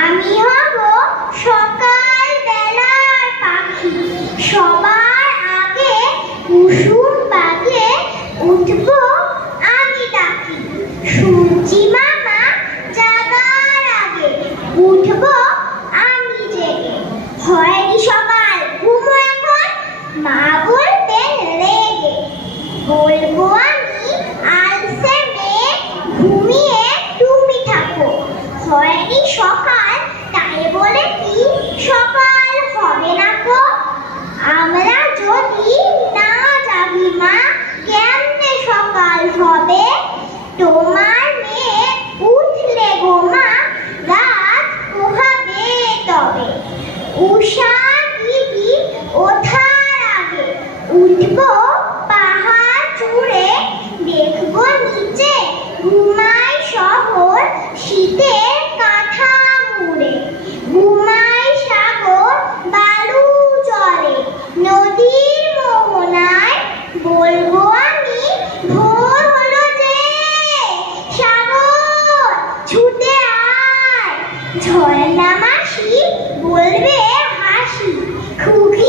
আমি হব সকাল বেলার পাখি, সবার আগে কুসুম বাগে উঠবো আমি ডাকি। সূর্যি মামা জাগার আগে উঠবো আমি জেগে। হয়নি সকাল ঘুমো এখন, মা বলবেন রেগে। বলবো আমি আলসে মেয়ে, ঘুমিয়ে তুমি থাকো। হয়নি সকাল তাই বলে কি সকাল হবে না গো? আমরা যদি না জাগি মা, কেমনে সকাল হবে? তোমার মেয়ে উঠলে গো মা, রাত পোহাবে তবে। উষা দিদি ওঠার আগে উঠবো পাহাড় চূড়ে, দেখবো নিচে ঘুমায় শহর শীতের কাঁথা মুড়ে। ঘুমায় সাগর বালু জলে, নদীর মোহনায় বলবো আমি ভোর হলো যে, সাগর ছুটে আয়। ঝর্ণা মাসি বলবে হাসি, খুকি